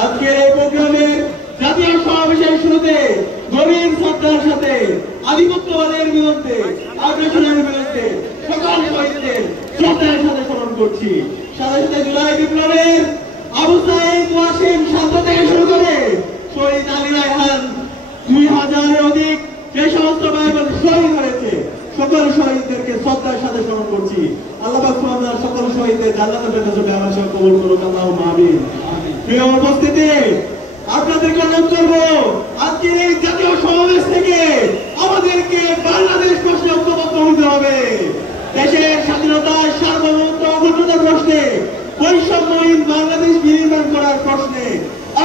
আজকে এই প্রোগ্রামে জাতীয় সমাবেশের শুরুতে গভীর শ্রদ্ধার সাথে আধিপত্যবাদের বিরুদ্ধে, আগ্রাসনের বিরুদ্ধে সকল শহীদদের শ্রদ্ধার সাথে স্মরণ করছি। সাথে সাথে জুলাই বিপ্লবের আবু সাঈদ ওয়াসিম শান্ত থেকে শুরু করে শহীদ আলী রায়হান 2000-এর অধিক যে সমস্ত ভাইবোন শহীদ হয়েছে সকল শহীদদেরকে শ্রদ্ধার সাথে স্মরণ করছি। আল্লাহ পাক সুবহানাহু সকল শহীদদের জান্নাতুল ফেরদৌসে আমার সঙ্গে কবুল করুন, আল্লাহুম্মা আমিন। প্রিয় উপস্থিতি, আপনাদেরকে অনুরোধ করব আজকের এই জাতীয় সমাবেশ থেকে আমাদেরকে বাংলাদেশ প্রশ্নে ঐক্যবদ্ধ হতে হবে। দেশের স্বাধীনতা, সার্বভৌমত্ব, অখণ্ডতার প্রশ্নে, বৈষম্যহীন বাংলাদেশ বিনির্মাণ করার প্রশ্নে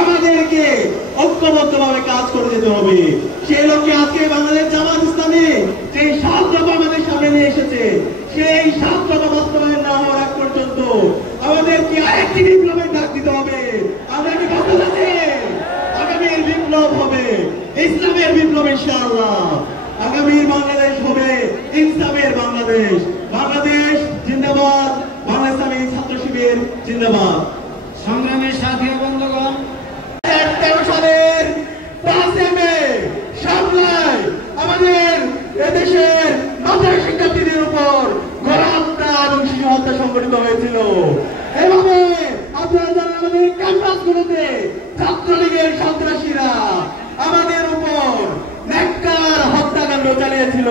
আমাদেরকে ঐক্যবদ্ধভাবে কাজ করে যেতে হবে। সেই লক্ষ্যে আজকে বাংলাদেশ জামাত ইসলামী যে 7 দফা আমাদের সামনে নিয়ে এসেছে, সেই 7 দফা বাস্তবায়ন না হওয়ার আগ পর্যন্ত আমাদেরকে আরেকটি বিপ্লবের ডাক দিতে হবে। আমরা কি বলতে চাচ্ছি আগামীর বিপ্লব হবে ইসলামের বিপ্লব ইনশাআল্লাহ। আগামীর বাংলাদেশ হবে ইসলামের বাংলাদেশ। বাংলাদেশ জিন্দাবাদ, বাংলা ইসলামী ছাত্র শিবির জিন্দাবাদ। সংগ্রামের সাথী বন্ধুগণ, 2013 সালের 5 মে সামলায় আমাদের এদেশের মাদ্রাসা শিক্ষার্থীদের উপর গণহত্যা এবং শিশু হত্যা সংঘটিত হয়েছিল। এভাবে আপনারা জানেন আমাদের ক্যাম্পাসগুলোতে ছাত্রলীগের সন্ত্রাসীরা আমাদের উপর নেককার হত্যাকাণ্ড চালিয়েছিল।